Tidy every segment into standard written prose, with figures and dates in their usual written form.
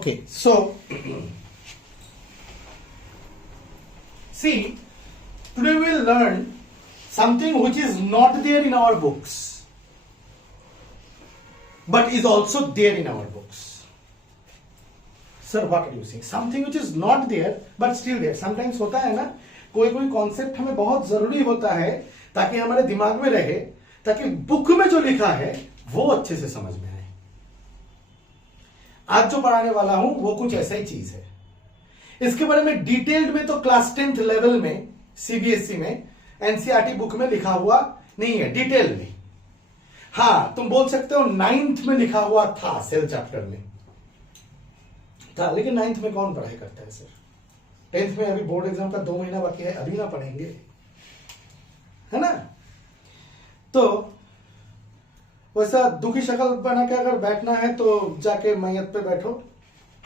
Okay, so see, today we will learn something which is not there in our books, but is also there in our books. Sir, what are you saying? Something which is not there, but still there. Sometimes होता है ना, कोई कोई concept हमें बहुत जरूरी होता है ताकि हमारे दिमाग में रहे, ताकि बुक में जो लिखा है वो अच्छे से समझ में आए. आज जो पढ़ाने वाला हूं वो कुछ ऐसा ही चीज है. इसके बारे में डिटेल्ड में तो क्लास 10th लेवल में सीबीएसई में एनसीईआरटी बुक में लिखा हुआ नहीं है डिटेल में. हाँ, तुम बोल सकते हो 9th में लिखा हुआ था, सेल चैप्टर में था, लेकिन 9th में कौन पढ़ाई करता है सर? 10th में अभी बोर्ड एग्जाम का 2 महीना बाकी है, अभी ना पढ़ेंगे, है ना? तो वैसा दुखी शक्ल बना के अगर बैठना है तो जाके मैयत पे बैठो,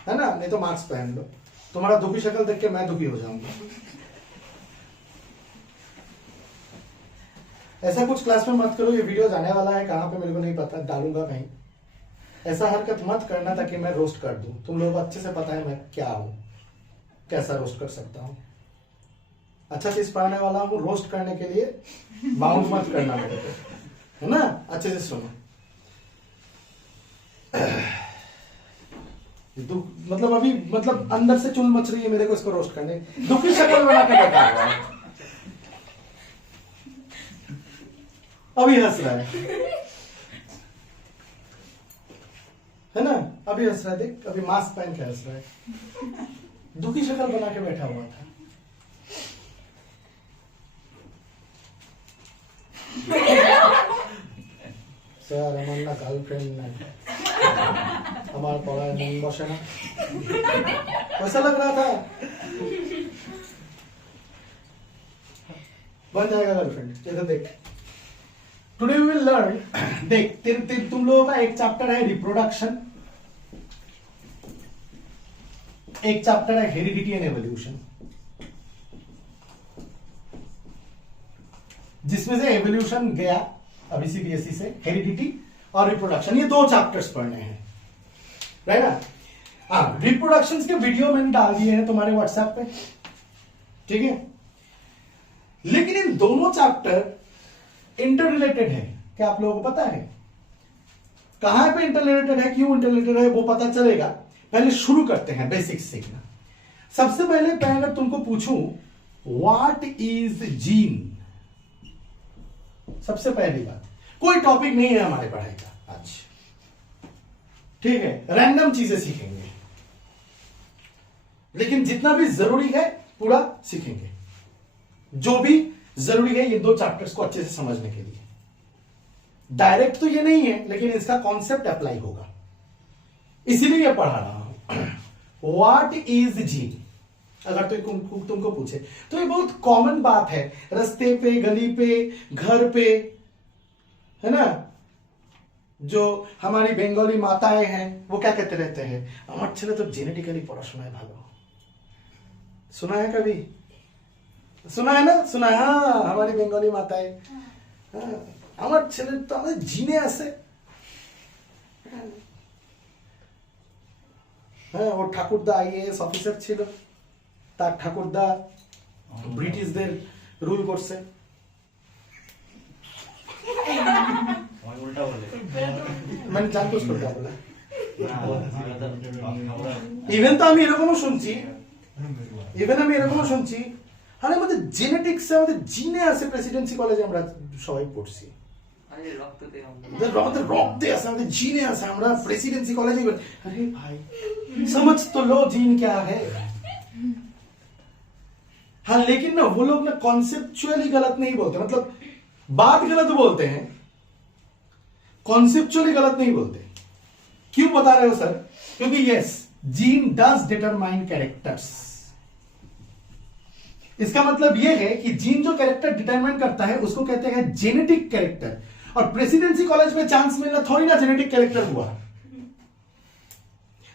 है ना? नहीं तो मास्क पहन लो. तुम्हारा दुखी शक्ल देख के मैं दुखी हो जाऊंगा. ऐसा कुछ क्लास में मत करो. ये वीडियो जाने वाला है कहां पे मेरे को नहीं पता, डालूंगा कहीं. ऐसा हरकत मत करना ताकि मैं रोस्ट कर दूं. तुम लोगों को अच्छे से पता है मैं क्या हूं, कैसा रोस्ट कर सकता हूं. अच्छा चीज पढ़ाने वाला हूं, रोस्ट करने के लिए बाउंड मत करना मेरे को, है ना? अच्छे से सुनो. मतलब अभी मतलब अंदर से चुल मच रही है मेरे को इसको रोस्ट करने. दुखी शक्ल बना के बैठा हुआ है, अभी हंस रहा है ना? अभी हंस रहा है. देख, अभी मास्क पहन के हंस रहा है. दुखी शक्ल बना के बैठा हुआ था. স্যার আমার না গার্লফ্রেন্ড নাই, আমার পড়ায় মন বসে না. कैसा लग रहा था? बन जाएगा गर्लफ्रेंड. जैसे देख, टुडे वी विल लर्न. देख तुम लोगों का एक चैप्टर है रिप्रोडक्शन, एक चैप्टर है हेरिडिटी एंड एवोल्यूशन, जिसमें से एवोल्यूशन गया अभी सीबीएसई से, हेरिडिटी और रिप्रोडक्शन, ये 2 चैप्टर्स पढ़ने हैं, राइट ना? हाँ, रिप्रोडक्शन के वीडियो मैंने डाल दिए हैं तुम्हारे व्हाट्सएप पे, ठीक है? लेकिन इन दोनों चैप्टर इंटर रिलेटेड है. क्या आप लोगों को पता है कहां पे इंटर रिलेटेड है, क्यों इंटर रिलेटेड है? वो पता चलेगा. पहले शुरू करते हैं बेसिक्स सीखना. सबसे पहले अगर तुमको पूछूं व्हाट इज जीन, सबसे पहली बात, कोई टॉपिक नहीं है हमारे पढ़ाई का आज, ठीक है? रैंडम चीजें सीखेंगे, लेकिन जितना भी जरूरी है पूरा सीखेंगे. जो भी जरूरी है ये 2 चैप्टर्स को अच्छे से समझने के लिए. डायरेक्ट तो ये नहीं है, लेकिन इसका कॉन्सेप्ट अप्लाई होगा, इसीलिए पढ़ा रहा हूं. व्हाट इज जीन अगर तो तुमको पूछे तो ये बहुत कॉमन बात है. रास्ते पे, गली पे, घर पे, है ना? जो हमारी बंगाली माताएं हैं वो क्या कहते रहते हैं, আমার ছেলে तो जेनेटिकली पढ़ाशोनाয় ভালো. सुना है कभी? सुना है ना? सुना है. हाँ, हमारी बंगाली माताएं, আমার ছেলে तो আমাদের জিনে আছে. হ্যাঁ, ও ঠাকুরদা আইএএস অফিসার ছিল, তার ঠাকুরদা ব্রিটিশদের রুল করছে. মানে জানতোস করতে বলে. ইভেন তো আমি এরকমও শুনছি, আরে আমাদের জেনেটিক্স, আমাদের জিনে আছে. প্রেসিডেন্সি কলেজে আমরা সবাই পড়ছি, রক্তে আছে, আমাদের জিনে আছে, আমরা প্রেসিডেন্সি কলেজে. আরে ভাই समझ तो लो जीन क्या है. हाँ, लेकिन ना वो लोग ना कॉन्सेप्चुअली गलत नहीं बोलते, मतलब बात गलत बोलते हैं, कॉन्सेप्चुअली गलत नहीं बोलते. क्यों बता रहे हो सर? क्योंकि yes, gene does determine characters. इसका मतलब यह है कि जीन जो कैरेक्टर डिटरमाइन करता है उसको कहते हैं जेनेटिक कैरेक्टर. और प्रेसिडेंसी कॉलेज में चांस मिलना थोड़ी ना जेनेटिक कैरेक्टर हुआ.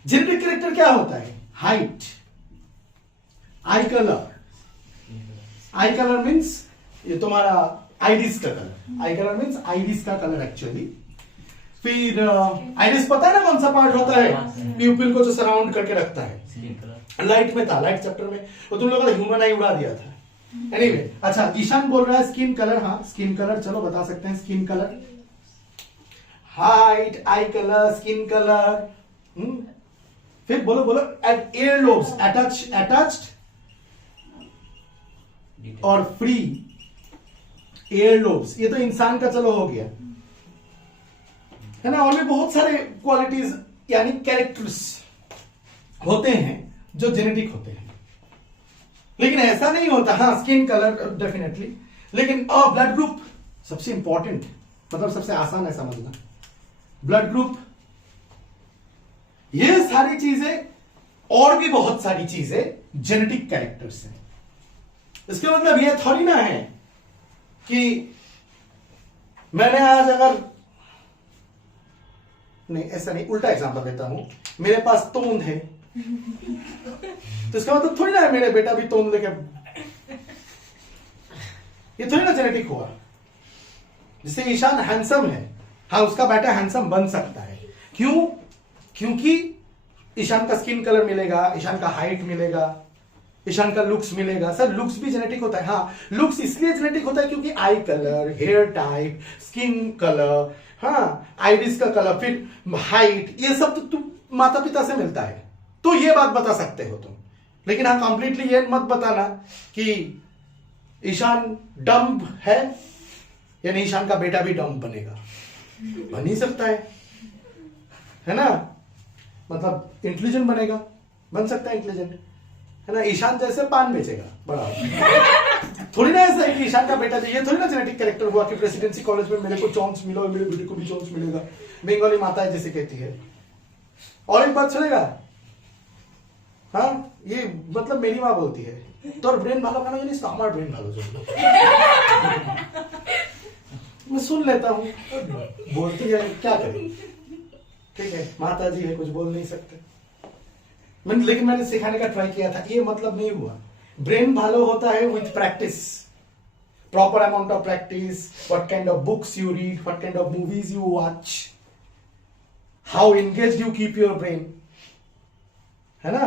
जेनेटिक कैरेक्टर क्या होता है? हाइट, आई कलर. आई कलर मीन्स ये तुम्हारा आईडिस का कलर. आई कलर मीन्स आईडिस का कलर एक्चुअली. फिर आइरिस पता है ना कौन सा पार्ट होता है प्यूपिल को जो सराउंड करके रखता है, लाइट में था, लाइट चैप्टर में, तो तुम लोगों ने ह्यूमन आई उड़ा दिया था। एनीवे अच्छा ईशान बोल रहा है स्किन कलर, हाँ स्किन कलर चलो बता सकते हैं, स्किन कलर, हाइट, आई कलर, स्किन कलर, फिर बोलो बोलो एयर लोब्स, अटैच्ड और फ्री एयर लोब्स, ये तो इंसान का चलो हो गया है ना। और भी बहुत सारे क्वालिटीज यानी कैरेक्टर्स होते हैं जो जेनेटिक होते हैं, लेकिन ऐसा नहीं होता। हाँ स्किन कलर डेफिनेटली, लेकिन ब्लड ग्रुप सबसे इंपॉर्टेंट, मतलब सबसे आसान है समझना, ब्लड ग्रुप, ये सारी चीजें और भी बहुत सारी चीजें जेनेटिक कैरेक्टर्स हैं। इसके मतलब ये थोड़ी ना है कि मैंने आज अगर, नहीं ऐसा नहीं, उल्टा एग्जांपल देता हूं, मेरे पास तोंद है तो इसका मतलब थोड़ी ना है मेरे बेटा भी तोंद लेके, ये थोड़ी ना जेनेटिक हुआ। जैसे ईशान हैंडसम है, हाँ उसका बेटा हैंडसम बन सकता है, क्यों? क्योंकि ईशान का स्किन कलर मिलेगा, ईशान का हाइट मिलेगा, ईशान का लुक्स मिलेगा। सर लुक्स भी जेनेटिक होता है, हाँ लुक्स इसलिए जेनेटिक होता है क्योंकि eye colour, hair type, skin colour, हाँ आइरिस का कलर, फिर हाइट, ये सब तो तुम माता पिता से मिलता है, तो ये बात बता सकते हो तुम। लेकिन हाँ कंप्लीटली ये मत बताना कि ईशान डम्ब है यानी ईशान का बेटा भी डम्ब बनेगा, बन ही सकता है ना, मतलब इंटेलिजेंट बनेगा, बन सकता है इंटेलिजेंट, है ना। ईशान जैसे पान बेचेगा बड़ा थोड़ी ना ऐसा है कि ईशान का बेटा, ये थोड़ी ना जेनेटिक कैरेक्टर हुआ कि प्रेसिडेंसी कॉलेज में मेरे को चांस मिला और मेरे बेटे को भी चांस मिलेगा, बंगाली माता है जैसे कहती है। और एक बात सुनेगा, हाँ ये मतलब मेरी माँ बोलती है তোর ব্রেন ভালো কেন জানিস তো আমার ব্রেন ভালো জন্য मैं सुन लेता हूँ, बोलती है क्या करें, ठीक है माता जी है कुछ बोल नहीं सकते। लेकिन मैंने सिखाने का ट्राई किया था, ये मतलब नहीं हुआ। ब्रेन भालो होता है with practice, proper amount of practice, what kind of books you read, what kind of movies you watch, how engaged you keep your brain, है ना।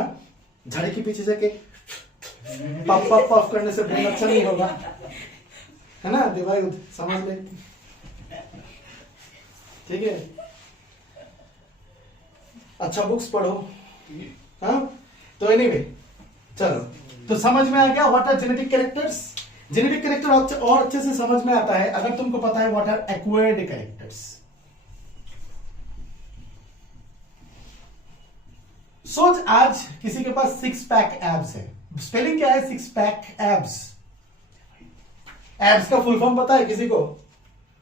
झाड़ी के पीछे जाके पफ पफ पफ करने से ब्रेन अच्छा नहीं होगा, है ना दिवायुध, समझ ले, ठीक है। अच्छा बुक्स पढ़ो, हाँ तो एनीवे चलो, तो समझ में आ गया what are genetic characters. Genetic character और अच्छे से समझ में आता है अगर तुमको पता है व्हाट आर एक्वायर्ड कैरेक्टर्स। सोच आज किसी के पास सिक्स पैक एब्स है, स्पेलिंग क्या है सिक्स पैक एब्स, एब्स का फुल फॉर्म पता है किसी को?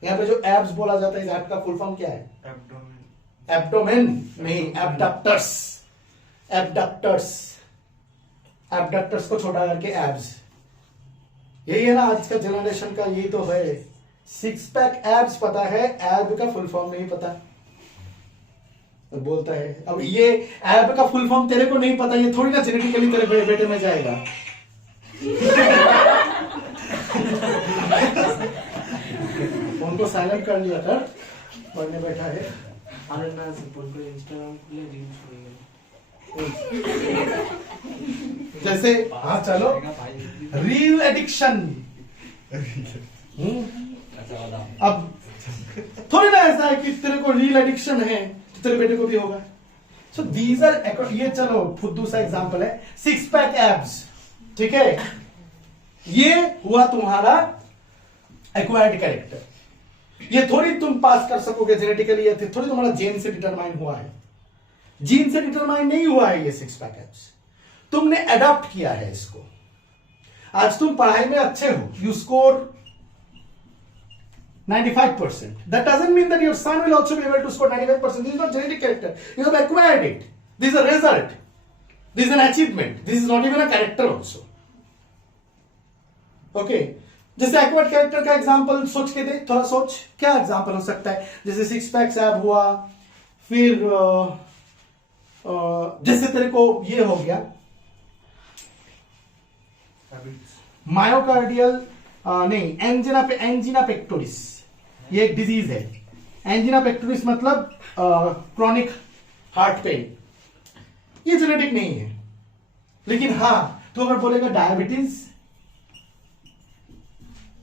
यहां पे जो एब्स बोला जाता है इस एब का फुल फॉर्म क्या है? एब्डोमेन। एब्डोमेन नहीं, एब्डक्टर्स, एब्डक्टर्स, एब्डक्टर्स को छोटा करके एब्स, यही है ना आज का जनरेशन का, यही तो है। सिक्स पैक एब्स पता है, एब का फुल फॉर्म नहीं पता, तो बोलता है। अब ये एब का फुल फॉर्म तेरे को नहीं पता, ये थोड़ी ना जेनेटिकली तेरे बेटे में जाएगा। उनको साइलेंट कर लिया कर, पढ़ने बैठा है। जैसे हाँ चलो, रील एडिक्शन, अब थोड़ी ना ऐसा है कि तेरे को रील एडिक्शन है तो तेरे बेटे को भी होगा। सो दीज आर, ये चलो फुद्दू सा एग्जांपल है, सिक्स पैक एब्स, ठीक है, ये हुआ तुम्हारा एक्वायर्ड कैरेक्टर। ये थोड़ी तुम पास कर सकोगे जेनेटिकली, ये थोड़ी तुम्हारा जीन से डिटरमाइन हुआ है, जीन से डिटरमाइन नहीं हुआ है ये सिक्स पैक एब्स, तुमने अडॉप्ट किया है इसको। आज तुम पढ़ाई में अच्छे हो, you score 95%. That doesn't mean that your son will also be able to score 95%. This is not genetic character. You have acquired it. This is a result. This is an achievement. This is not even a character also. Okay. जैसे acquired character का example सोच के देख, थोड़ा सोच क्या example हो सकता है। जैसे सिक्स पैक्स एब हुआ, फिर जैसे तेरे को ये हो गया मायोकार्डियल नहीं, एंजिना पेक्टोरिस, ये एक डिजीज है, एंजिना पेक्टोरिस मतलब क्रॉनिक हार्ट पेन, ये जेनेटिक नहीं है। लेकिन हाँ, तो अगर बोलेगा डायबिटीज,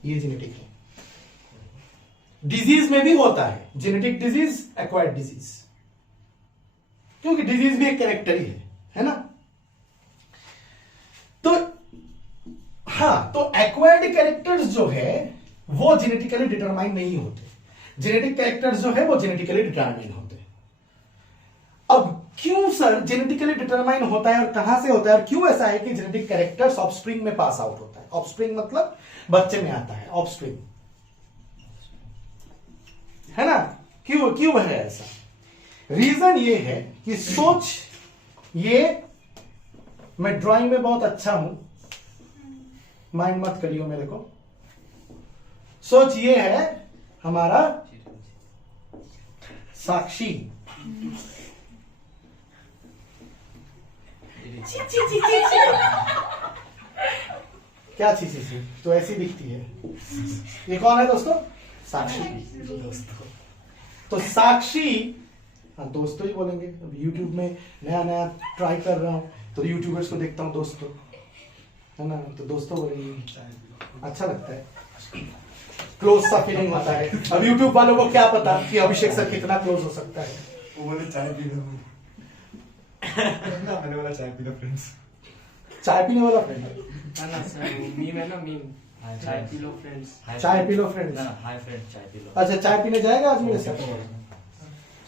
ये जेनेटिक है। डिजीज में भी होता है जेनेटिक डिजीज, एक्वायर्ड डिजीज, क्योंकि डिजीज भी एक कैरेक्टर ही है ना। तो हाँ, तो एक्वायर्ड कैरेक्टर्स जो है वो जेनेटिकली डिटरमाइन नहीं होते, जेनेटिक कैरेक्टर्स जो है वो जेनेटिकली डिटरमाइन होते हैं। अब क्यों सर जेनेटिकली डिटरमाइन होता है और कहां से होता है, और क्यों ऐसा है कि जेनेटिक कैरेक्टर्स ऑफस्प्रिंग में पास आउट होता है? ऑफस्प्रिंग मतलब बच्चे में आता है, ऑफस्प्रिंग, है ना। क्यों क्यों है ऐसा? रीजन ये है कि सोच, ये मैं ड्राइंग में बहुत अच्छा हूं, माइंड मत करियो मेरे को। सोच ये है हमारा साक्षी, क्या चीज ची तो ऐसी दिखती है। ये कौन है दोस्तों? साक्षी दोस्तों। तो साक्षी, हाँ दोस्तों ही बोलेंगे। अब यूट्यूब में नया नया ट्राई कर रहा हूँ तो यूट्यूबर्स को देखता हूँ दोस्तों, है ना, तो दोस्तों बोलेंगे, अच्छा लगता है, क्लोज सा फीलिंग होता है। अब यूट्यूब वालों को क्या पता कि अभिषेक सर कितना क्लोज हो सकता है। वो बोले चाय पी लो, मैंने बोला चाय पी लो फ्रेंड्स। चाय पीने वाला फ्रेंड ना सर, मीम है ना, मीम, चाय पी लो फ्रेंड्स, चाय P low friends. Hi friend चाय पी लो। अच्छा, चाय पीने जाएगा आज मेरे साथ?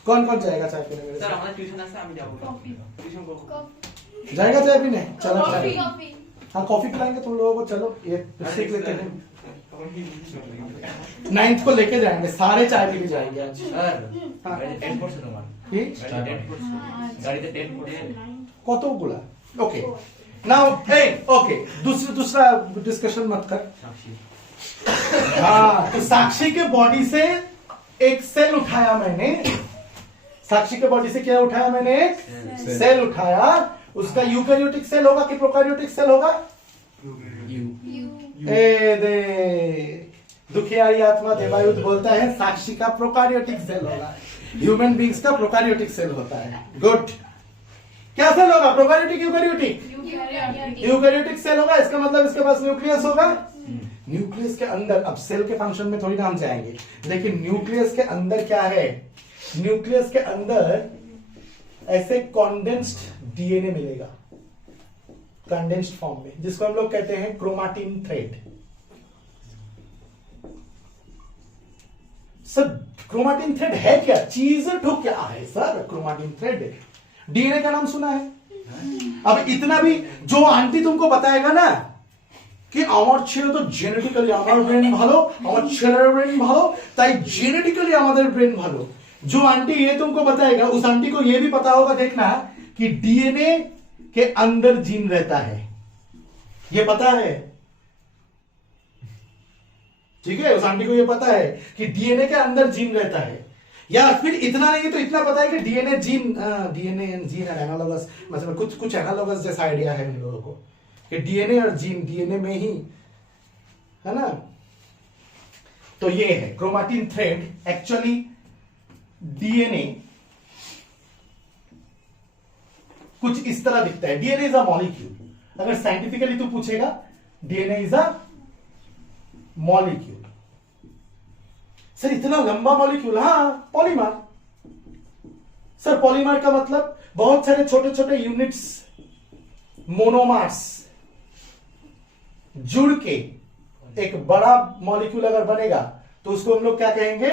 कौन कौन जाएगा चाय पीने मेरे सर साथ? हमारा ट्यूशन আছে আমি যাব ट्यूशन को जाएगा चाय पीने? चलो कॉफी चाय, कॉफी हाँ कॉफी पिलाएंगे तुम लोगों को। चलो ये सीख लेते हैं, 9th को लेके जाएंगे, सारे चाय पीने जाएंगे आज। सर গাড়িতে 10% তোমার কি? 10% গাড়িতে 10% কতগুলা? ओके नाउ, हे ओके, दूसरा डिस्कशन मत कर। সাক্ষী हाँ, तो साक्षी के बॉडी से एक सेल उठाया मैंने, साक्षी के बॉडी से क्या उठाया मैंने? एक सेल उठाया। उसका यूकैरियोटिक सेल होगा कि प्रोकैरियोटिक सेल होगा? ए दे दुखियारी आत्मा देवायुध बोलता है साक्षी का प्रोकैरियोटिक सेल होगा, ह्यूमन बींग्स का प्रोकैरियोटिक सेल होता है। गुड, क्या सेल होगा? Prokaryotic, eukaryotic? यूकैरियोटिक सेल होगा। इसका मतलब इसके पास न्यूक्लियस होगा। न्यूक्लियस के अंदर, अब सेल के फंक्शन में थोड़ी ना हम जाएंगे, लेकिन न्यूक्लियस के अंदर क्या है? न्यूक्लियस के अंदर ऐसे कॉन्डेंस्ड डीएनए मिलेगा, कंडेंस्ड फॉर्म में, जिसको हम लोग कहते हैं chromatin thread. Sir chromatin thread है क्या? चीज तो क्या है सर क्रोमाटिन थ्रेड? डीएनए का नाम सुना है? अब इतना भी जो आंटी तुमको बताएगा ना कि আমার ছেলে তো জেনেটিক্যালি আমার ব্রেন ভালো, আমার ছেলের ব্রেন ভালো, তাই জেনেটিক্যালি আমাদের ব্রেन ভালো, जो आंटी ये तुमको बताएगा उस आंटी को ये भी पता होगा, देखना, कि डीएनए के अंदर जीन रहता है, ये पता है। ठीक है, उस आंटी को ये पता है कि डीएनए के अंदर जीन रहता है। या फिर इतना नहीं तो इतना पता है कि DNA gene, DNA gene analogous, मतलब कुछ कुछ एनालॉगस जैसा आइडिया है इन लोगों को कि डीएनए और जीन डीएनए में ही है ना। तो ये है क्रोमाटिन थ्रेड। एक्चुअली डीएनए कुछ इस तरह दिखता है। DNA is a molecule. अगर साइंटिफिकली तू पूछेगा, DNA is a molecule. Sir इतना लंबा मॉलिक्यूल? हाँ, पॉलीमर। सर पॉलीमर का मतलब बहुत सारे छोटे छोटे यूनिट्स, मोनोमर्स जुड़ के एक बड़ा मॉलिक्यूल अगर बनेगा तो उसको हम लोग क्या कहेंगे?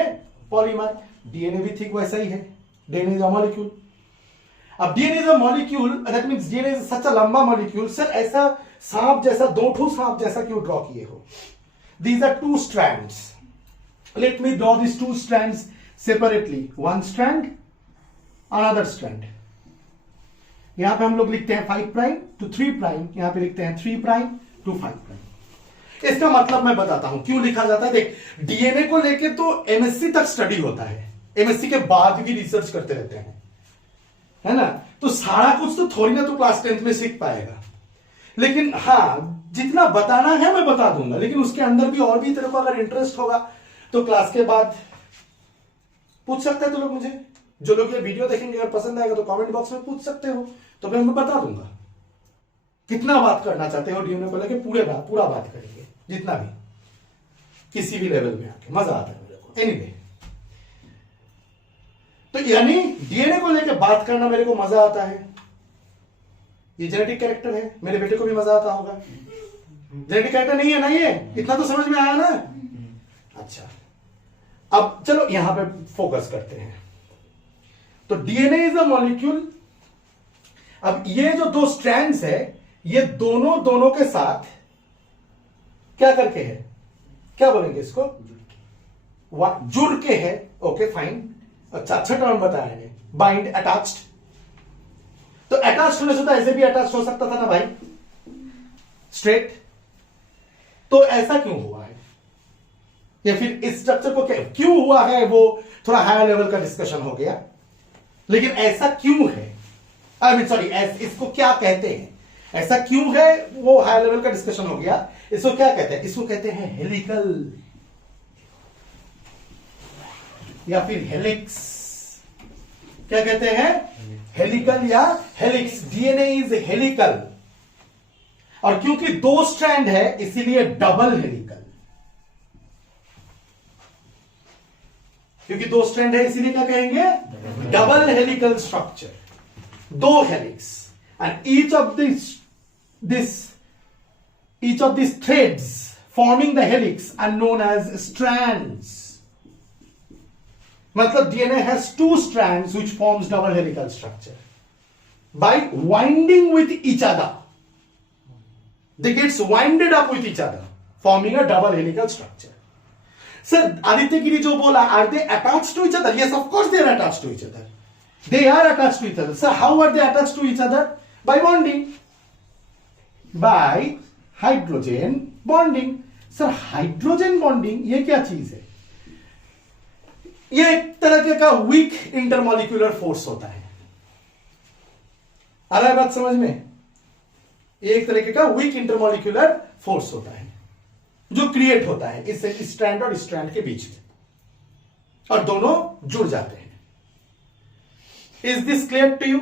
पॉलीमर। डीएनए भी ठीक वैसा ही है, डीएनए इज अ मॉलिक्यूल। अब DNA is a molecule, that means DNA is such a लंबा मॉलिक्यूल। सर ऐसा सांप जैसा, दो ठो सांप जैसा क्यों ड्रॉ किए हो? These are two strands. Let me draw these two strands separately. One strand, another strand. यहां पे हम लोग लिखते हैं 5 प्राइम टू 3 प्राइम, यहां पे लिखते हैं 3 प्राइम टू 5 प्राइम। इसका मतलब मैं बताता हूं क्यों लिखा जाता है। देख, डीएनए को लेके तो एमएससी तक स्टडी होता है, एमएससी के बाद भी रिसर्च करते रहते हैं, है ना। तो सारा कुछ तो थोड़ी ना तो क्लास 10th में सीख पाएगा, लेकिन हाँ जितना बताना है मैं बता दूंगा। लेकिन उसके अंदर भी और भी तेरे को अगर इंटरेस्ट होगा तो क्लास के बाद पूछ सकते हैं तो लोग मुझे, जो लोग ये वीडियो देखेंगे अगर पसंद आएगा तो कमेंट बॉक्स में पूछ सकते हो, तो मैं उनको बता दूंगा कितना बात करना चाहते हो डीएनए को लेके, पूरा बात करेंगे जितना भी, किसी भी लेवल में आके मजा आता है मेरे को। एनीवे, तो यानी डीएनए को लेके बात करना मेरे को मजा आता है। ये जेनेटिक कैरेक्टर है, मेरे बेटे को भी मजा आता होगा। जेनेटिक कैरेक्टर नहीं है ना ये, इतना तो समझ में आया ना। अच्छा, अब चलो यहां पे फोकस करते हैं। तो डीएनए इज अ मॉलिक्यूल। अब ये जो दो स्ट्रैंड्स है, ये दोनों के साथ क्या करके है, क्या बोलेंगे इसको, जुड़ के है। ओके फाइन, अच्छा टर्म बताया है, बाइंड, अटैच्ड। तो अटैच्ड होने से तो ऐसे भी अटैच्ड हो सकता था ना भाई, स्ट्रेट। तो ऐसा क्यों हुआ है, या फिर इस स्ट्रक्चर को क्यों हुआ है, वो थोड़ा हायर लेवल का डिस्कशन हो गया। लेकिन ऐसा क्यों है, आई मीन सॉरी, इसको क्या कहते हैं, ऐसा क्यों है, वो हायर लेवल का डिस्कशन हो गया। इसको क्या कहते हैं, इसको कहते हैं हेलिकल या फिर हेलिक्स। क्या कहते हैं, हेलिकल या हेलिक्स। डीएनए इज हेलिकल, और क्योंकि दो स्ट्रैंड है इसीलिए डबल हेलिकल। क्योंकि दो स्ट्रैंड है इसीलिए क्या कहेंगे, डबल हेलिकल स्ट्रक्चर, दो helix. And each of this threads forming the helix are known as strands. मतलब DNA has two strands which forms double helical structure by winding with each other. They gets winded up with each other, forming a double helical structure. Sir, Aditya Giri jo bola, are they attached to each other? Yes, of course they are attached to each other. They are attached to each other. Sir, how are they attached to each other? By bonding. By hydrogen bonding. Sir, hydrogen bonding, ये क्या चीज है? ये एक तरह का weak intermolecular force होता है। आ रहा है बात समझ में? एक तरीके का वीक इंटरमोलिकुलर फोर्स होता है जो क्रिएट होता है इस स्ट्रैंड और स्ट्रैंड के बीच में, और दोनों जुड़ जाते हैं। Is this clear to you?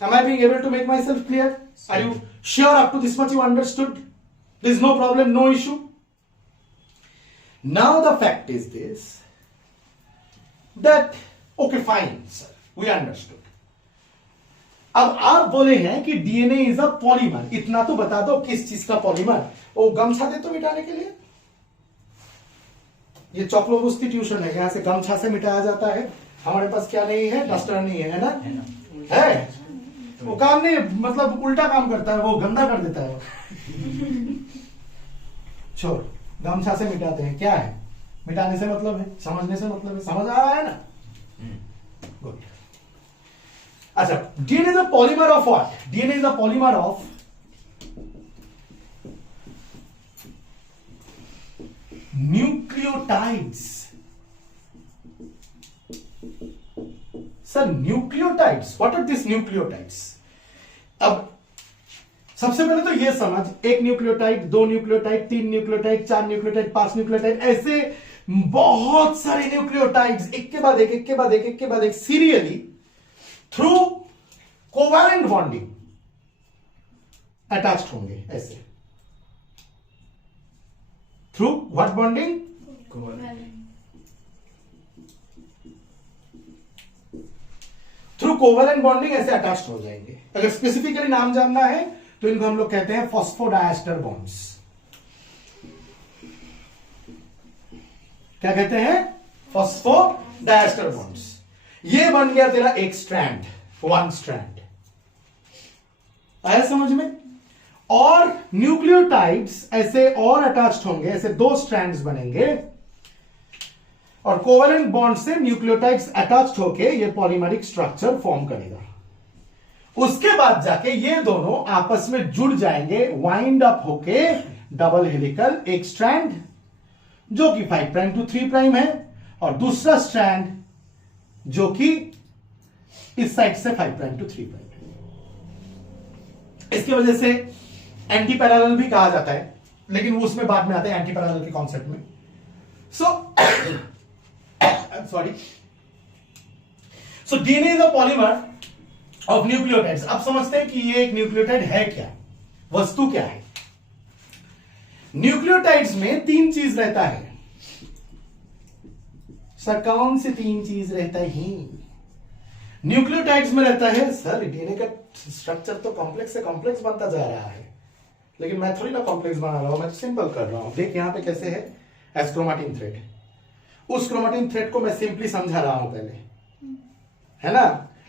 Am I being able to make my self clear? Are you sure up to this much you understood? This no problem, no issue? Now the fact is this that okay fine sir, we understood. अब आप बोले हैं कि DNA is a polymer, इतना तो बता दो किस चीज का पॉलीमर? वो गमछा दे तो मिटाने के लिए, ये चॉकलोबुस की ट्यूशन है, यहां से गमछा से मिटाया जाता है। हमारे पास क्या नहीं है, डस्टर नहीं है ना, है वो काम नहीं, मतलब उल्टा काम करता है, वो गंदा कर देता है। छोड़, गमछा से मिटाते हैं, क्या है मिटाने से मतलब है, समझने से मतलब है, समझ आ रहा है ना? गुड। अच्छा, DNA is a polymer of what? DNA is a polymer of nucleotides. Sir nucleotides, what are this nucleotides? अब सबसे पहले तो ये समझ, एक न्यूक्लियोटाइड, दो न्यूक्लियोटाइड, तीन न्यूक्लियोटाइड, चार न्यूक्लियोटाइड, पांच न्यूक्लियोटाइड, ऐसे बहुत सारे न्यूक्लियोटाइड्स एक के बाद एक, एक के बाद एक, एक के बाद एक, serially through covalent bonding attached होंगे ऐसे। Through what bonding? Through covalent bonding ऐसे अटैच्ड हो जाएंगे। अगर स्पेसिफिकली नाम जानना है तो इनको हम लोग कहते हैं फॉस्फोडाएस्टर बॉन्ड्स। क्या कहते हैं? फॉस्फोडाएस्टर बॉन्ड्स। ये बन गया तेरा एक स्ट्रैंड, वन स्ट्रैंड। आया समझ में? और न्यूक्लियोटाइड्स ऐसे और अटैच्ड होंगे, ऐसे दो स्ट्रैंड्स बनेंगे, और कोवैलेंट बॉन्ड से न्यूक्लियोटाइड्स अटैच्ड होके ये पॉलीमरिक स्ट्रक्चर फॉर्म करेगा। उसके बाद जाके ये दोनों आपस में जुड़ जाएंगे, वाइंड अप होके डबल हेलिकल, एक स्ट्रैंड जो कि 5 प्राइम टू 3 प्राइम है, और दूसरा स्ट्रैंड जो कि इस साइड से 5 प्राइम टू 3 प्राइम है। इसकी वजह से एंटी पैरेलल भी कहा जाता है, लेकिन वो उसमें बाद में आते हैं एंटी पैरेलल के कॉन्सेप्ट में। So sorry, so DNA is a polymer of nucleotides. अब समझते हैं कि ये एक न्यूक्लियोटाइड है क्या, वस्तु क्या है। न्यूक्लियोटाइड्स में 3 चीज रहता है। सर कौन सी 3 चीज रहता है? न्यूक्लियोटाइड्स में रहता है सर डीएनए का स्ट्रक्चर तो कॉम्प्लेक्स से कॉम्प्लेक्स बनता जा रहा है, लेकिन मैं थोड़ी ना कॉम्प्लेक्स बना रहा हूं, मैं तो सिंपल कर रहा हूं। देख यहां पे कैसे है, एस क्रोमाटिन थ्रेड। उस क्रोमाटिन थ्रेड को मैं सिंपली समझा रहा हूं पहले, है ना।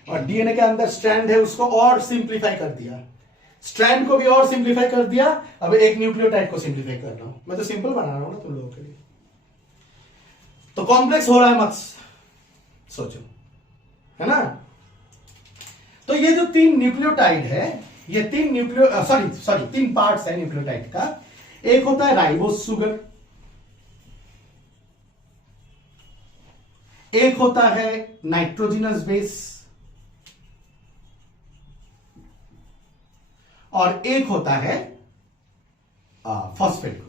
और डीएनए के अंदर स्ट्रैंड है, उसको और सिंप्लीफाई कर दिया, स्ट्रैंड को भी और सिंप्लीफाई कर दिया। अब एक न्यूक्लियोटाइड को सिंप्लीफाई कर रहा हूं, मैं तो सिंपल बना रहा हूं ना तुम लोगों के लिए। तो कॉम्प्लेक्स हो रहा है मत सोचो, है ना। तो ये जो 3 न्यूक्लियोटाइड है, ये 3 पार्ट्स है न्यूक्लियोटाइड का। एक होता है राइबोस शुगर, एक होता है नाइट्रोजिनस बेस, और एक होता है फॉस्फेट ग्रुप।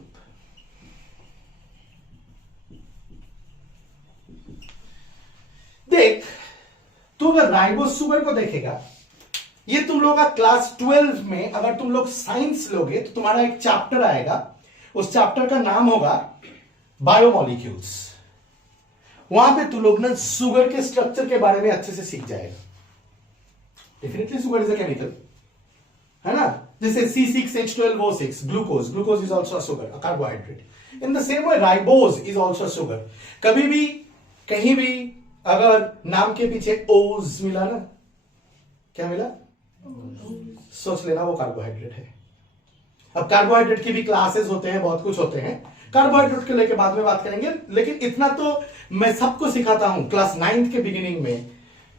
देख, तू अगर राइबोस शुगर को देखेगा, ये तुम लोग का क्लास 12 में अगर तुम लोग साइंस लोगे तो तुम्हारा एक चैप्टर आएगा, उस चैप्टर का नाम होगा बायोमोलिक्यूल्स। वहां पे तुम लोग ना शुगर के स्ट्रक्चर के बारे में अच्छे से सीख जाएगा। Definitely sugar is a chemical, है ना। जैसे C6H12O6 glucose is also sugar, carbohydrate. In the same way ribose is also sugar. कभी भी कहीं भी अगर नाम के पीछे ओज मिला ना, क्या मिला, सोच लेना वो कार्बोहाइड्रेट है। अब कार्बोहाइड्रेट की भी क्लासेस होते हैं, बहुत कुछ होते हैं, कार्बोहाइड्रेट के लेके बाद में बात करेंगे। लेकिन इतना तो मैं सबको सिखाता हूं क्लास 9th के बिगिनिंग में।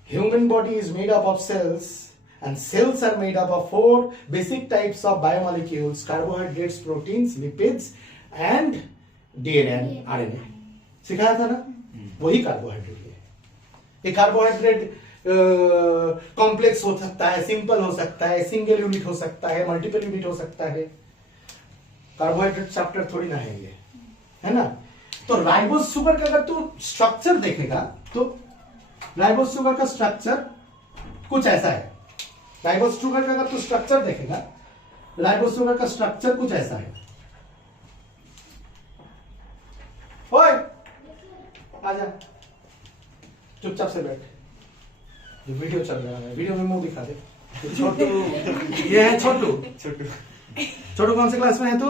Human body is made up of cells and cells are made up of 4 basic types of biomolecules: carbohydrates, proteins, lipids and DNA and RNA। सिखाया था ना, वही कार्बोहाइड्रेट है। ये कार्बोहाइड्रेट कॉम्प्लेक्स हो सकता है, सिंपल हो सकता है, सिंगल यूनिट हो सकता है, मल्टीपल यूनिट हो सकता है। कार्बोहाइड्रेट चैप्टर थोड़ी ना है ये, है ना। तो राइबोस शुगर का अगर तू स्ट्रक्चर देखेगा तो राइबोस शुगर का स्ट्रक्चर कुछ ऐसा है। राइबोस शुगर का अगर तू स्ट्रक्चर देखेगा, राइबोस शुगर का स्ट्रक्चर कुछ ऐसा है। ओए आजा, चुपचाप से बैठ। जो वीडियो चल रहा है, वीडियो में मुंह दिखा दे। छोटू, ये है छोटू। छोटू कौन से क्लास में है तू?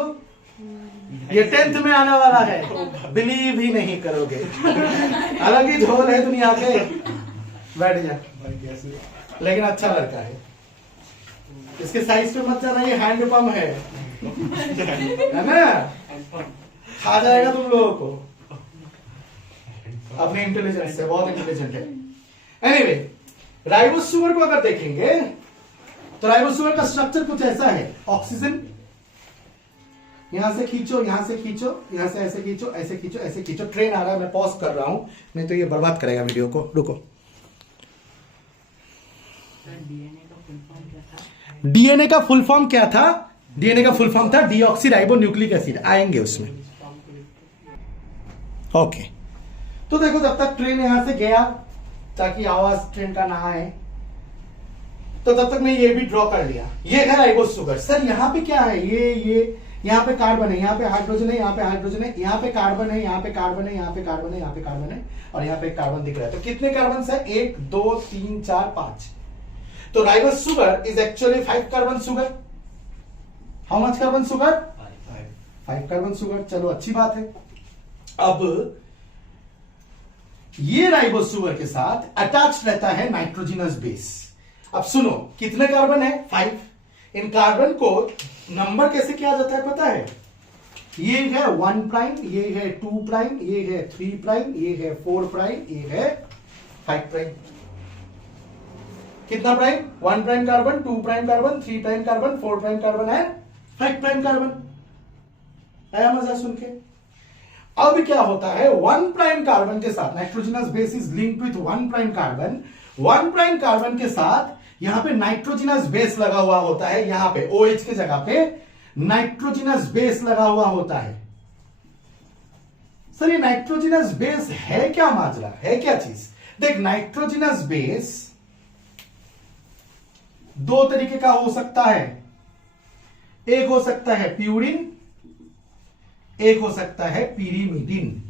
ये 10th में आने वाला है, बिलीव ही नहीं करोगे। अलग ही झोल है दुनिया पे। बैठ जा। लेकिन अच्छा लड़का है, इसके साइज पे मत जाना, ये हैंड पंप है ना, खा जाएगा तुम लोगों को अपने इंटेलिजेंस से। बहुत इंटेलिजेंट है। एनीवे, राइबोस शुगर को अगर देखेंगे तो राइबोस शुगर का स्ट्रक्चर कुछ ऐसा है। ऑक्सीजन यहां से खींचो, यहां से खींचो, यहां से ऐसे खींचो, ऐसे खींचो, ऐसे खींचो। ट्रेन आ रहा है, मैं पॉज कर रहा हूं, नहीं तो ये बर्बाद करेगा वीडियो को। रुको। डीएनए का फुल फॉर्म क्या था? डीएनए का फुल फॉर्म था डीऑक्सी राइबो न्यूक्लिक एसिड। आएंगे उसमें। ओके, तो देखो जब तक ट्रेन यहां से गया, ताकि आवाज ट्रेन का ना आए, तो तब तक मैं ये भी ड्रॉ कर लिया। ये है राइबोस शुगर। सर यहां पे क्या है? ये यहां पे कार्बन है, यहां पे हाइड्रोजन है, यहां पे हाइड्रोजन है, यहां पे कार्बन है, यहां पे कार्बन है, यहां पे कार्बन है, यहां पे कार्बन है, और यहां पे एक कार्बन दिख रहा है। तो कितने कार्बन है? 1 2 3 4 5। तो ribose sugar is actually 5 carbon sugar. How much carbon sugar? 5 carbon sugar. चलो अच्छी बात है। अब ये राइबोस शुगर के साथ अटैच रहता है नाइट्रोजिनस बेस। अब सुनो, कितने कार्बन है? 5। इन कार्बन को नंबर कैसे किया जाता है पता है? ये है 1 प्राइम, ये है 2 प्राइम, ये है 3 प्राइम, ये है 4 प्राइम, ये है 5 प्राइम। कितना prime? 1 prime carbon, 2 prime carbon, 3 prime carbon, 4 prime carbon and 5 prime carbon. आया मजा सुन के? अब क्या होता है, 1 प्राइम कार्बन के साथ nitrogenous base is linked with 1 prime carbon. 1 prime carbon के साथ यहां पे नाइट्रोजिनस बेस लगा हुआ होता है। यहां पे OH के जगह पे नाइट्रोजिनस बेस लगा हुआ होता है। सर ये नाइट्रोजिनस बेस है क्या माजरा? है क्या चीज? देख नाइट्रोजनस बेस दो तरीके का हो सकता है, एक हो सकता है प्यूरिन, एक हो सकता है पिरिमिडिन।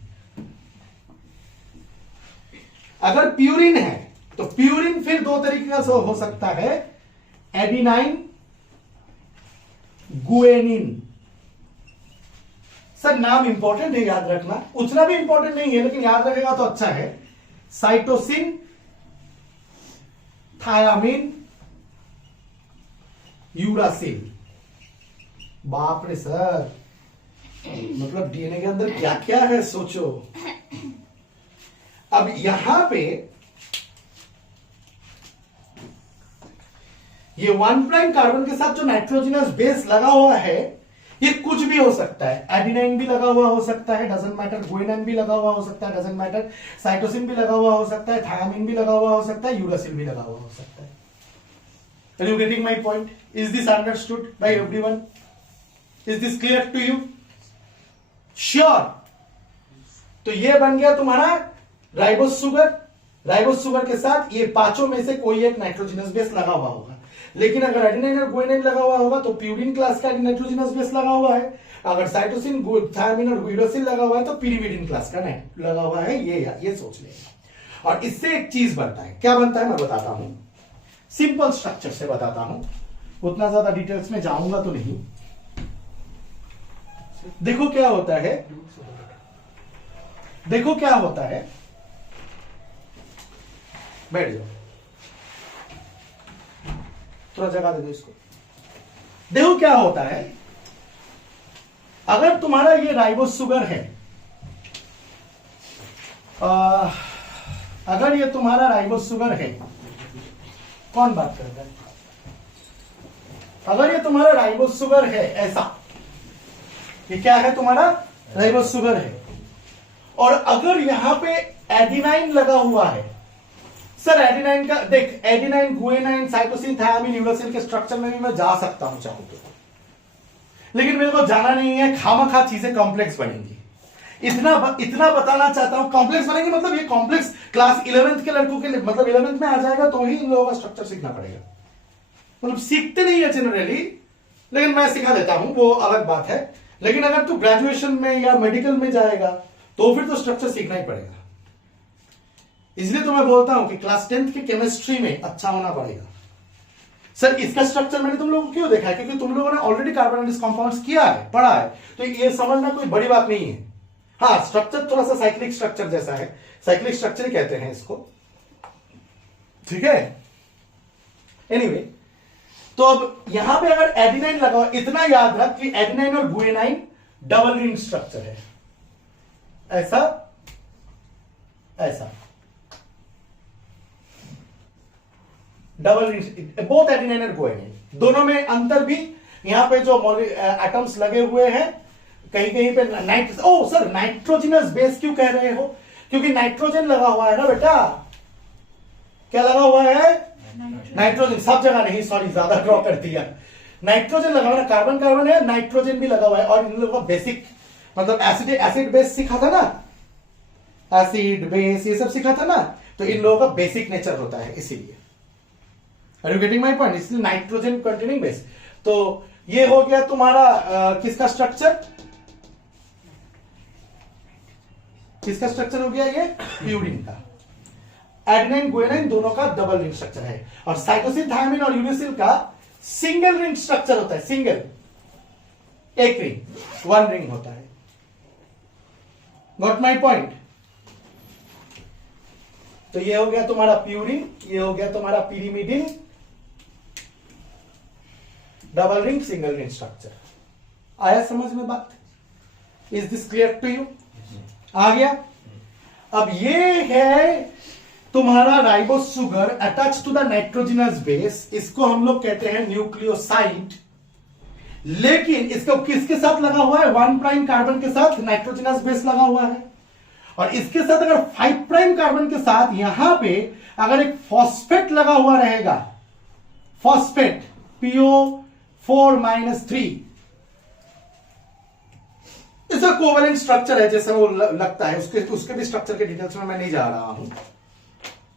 अगर प्यूरिन है तो प्यूरिन फिर दो तरीके का हो सकता है, एडिनाइन, गुएनिन। सर नाम इंपॉर्टेंट है, याद रखना, उतना भी इंपॉर्टेंट नहीं है लेकिन याद रखेगा तो अच्छा है। Cytosine, thiamine, uracil. बाप रे सर, मतलब डीएनए के अंदर क्या क्या है सोचो। अब यहां पे ये 1' कार्बन के साथ जो नाइट्रोजनस बेस लगा हुआ है, ये कुछ भी हो सकता है। एडिनाइन भी लगा हुआ हो सकता है, डजंट मैटर। गुएनाइन भी लगा हुआ हो सकता है, डजंट मैटर। साइटोसिन भी लगा हुआ हो सकता है, थायामिन भी लगा हुआ हो सकता है, यूरासिल भी लगा हुआ हो सकता है। Are you getting my point? Is this understood by everyone? Is this clear to you? Sure. तो ये बन गया तुम्हारा राइबोस शुगर। राइबोस शुगर के साथ ये पांचों में से कोई एक नाइट्रोजनस बेस लगा हुआ होगा। लेकिन अगर एडिनाइन और गुएनाइन लगा हुआ होगा तो प्यूरिन क्लास का नाइट्रोजनस बेस लगा हुआ है। अगर साइटोसिन, थायामिन और यूरासिल लगा हुआ है तो पिरिमिडिन क्लास का लगा हुआ है। ये सोच लेगा। और इससे एक चीज बनता है, क्या बनता है मैं बताता हूं, सिंपल स्ट्रक्चर से बताता हूं, उतना ज्यादा डिटेल्स में जाऊंगा तो नहीं। देखो क्या होता है, देखो क्या होता है, बैठ जाओ, थोड़ा जगह दे दो इसको। देखो क्या होता है, अगर तुम्हारा ये राइबोस शुगर है, अगर ये तुम्हारा राइबोस शुगर है, कौन बात कर रहा है, अगर ये तुम्हारा राइबोस शुगर है, ऐसा, ये क्या है तुम्हारा राइबोस शुगर है, और अगर यहां पे एडिनाइन लगा हुआ है। सर एडिनाइन का देख, adenine, guanine, cytosine, thiamine, uracil के स्ट्रक्चर में भी मैं जा सकता हूं चाहूं तो, लेकिन मेरे को जाना नहीं है, खामखा चीजें कॉम्प्लेक्स बनेंगी। इतना बताना चाहता हूं, कॉम्प्लेक्स बनेंगे मतलब ये कॉम्प्लेक्स क्लास 11th के लड़कों के लिए, मतलब 11th में आ जाएगा तो ही इन लोगों का स्ट्रक्चर सीखना पड़ेगा। मतलब सीखते नहीं है जनरली, लेकिन मैं सिखा देता हूं, वो अलग बात है। लेकिन अगर तू ग्रेजुएशन में या मेडिकल में जाएगा तो फिर तो स्ट्रक्चर सीखना ही पड़ेगा। इसलिए तो मैं बोलता हूं कि क्लास 10th के केमिस्ट्री में अच्छा होना पड़ेगा। सर इसका स्ट्रक्चर मैंने तुम लोगों को क्यों देखा है, क्योंकि तुम लोगों ने ऑलरेडी कार्बोनाइलिस कंपाउंड्स किया है, पढ़ा है, तो ये समझना कोई बड़ी बात नहीं है। हाँ, स्ट्रक्चर थोड़ा सा साइक्लिक स्ट्रक्चर जैसा है, साइक्लिक स्ट्रक्चर ही कहते हैं इसको, ठीक है। एनीवे, तो अब यहां पे अगर एडिनाइन लगा हो, इतना याद रख कि एडिनाइन और गुएनाइन डबल रिंग स्ट्रक्चर है, ऐसा ऐसा डबल रिंग, बोथ एडिनाइन और गुएनाइन, दोनों में अंतर भी यहां पे जो एटम्स लगे हुए हैं, कहीं कहीं पे सर नाइट्रोजनस बेस क्यों कह रहे हो, क्योंकि नाइट्रोजन लगा हुआ है ना बेटा, क्या लगा हुआ है, नाइट्रोजन, सब जगह नहीं, सॉरी ज्यादा ड्रॉ कर दिया, नाइट्रोजन लगा हुआ है, कार्बन कार्बन है, नाइट्रोजन भी लगा हुआ है। और इन लोगों का बेसिक मतलब एसिड बेस सीखा था ना, एसिड बेस ये सब सीखा था ना, तो इन लोगों का बेसिक नेचर होता है, इसीलिए। Are you getting my point? इसलिए नाइट्रोजन कंटेनिंग बेस। तो ये हो गया तुम्हारा किसका स्ट्रक्चर, किसका स्ट्रक्चर हो गया, ये प्यूरिन का। एडेनाइन गुएनाइन दोनों का डबल रिंग स्ट्रक्चर है, और साइटोसिन, थायामिन और यूरासिल का सिंगल रिंग स्ट्रक्चर होता है, सिंगल, एक रिंग, वन रिंग होता है। Got my point? तो ये हो गया तुम्हारा प्यूरिन, ये हो गया तुम्हारा pyrimidine, double ring single ring structure. आया समझ में बात? Is this clear to you? आ गया? अब ये है तुम्हारा ribose sugar attach to the nitrogenous base, इसको हम लोग कहते हैं न्यूक्लियोसाइड। लेकिन इसको किसके साथ लगा हुआ है, 1' कार्बन के साथ नाइट्रोजनस बेस लगा हुआ है, और इसके साथ अगर 5' कार्बन के साथ यहां पे अगर एक फॉस्फेट लगा हुआ रहेगा, फॉस्फेट PO4-3, इसका कोवेलेंट स्ट्रक्चर है, जैसे वो लगता है, उसके भी स्ट्रक्चर के डिटेल्स में मैं नहीं जा रहा हूं।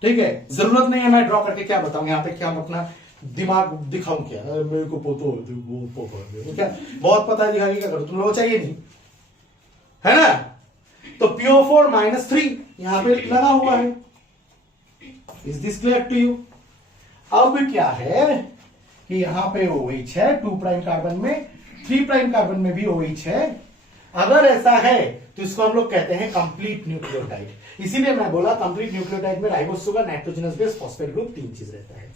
ठीक है, जरूरत नहीं है मैं ड्रॉ करके क्या बताऊं यहाँ पे, क्या हम अपना दिमाग दिखाऊं क्या, अरे मेरे को पोतो वो पोतो क्या बहुत पता है, दिखा के क्या करो, तुम लोगों को चाहिए नहीं है ना। तो PO4 -3 यहां पे लगा हुआ है। Is this clear to you? अब क्या है कि यहां पे OH है 2 प्राइम कार्बन में, 3 प्राइम कार्बन में भी OH है। अगर ऐसा है तो इसको हम लोग कहते हैं कंप्लीट न्यूक्लियोटाइड। इसीलिए मैं बोला कंप्लीट न्यूक्लियोटाइड में ribose sugar, nitrogenous base, phosphate group 3 चीज रहता है।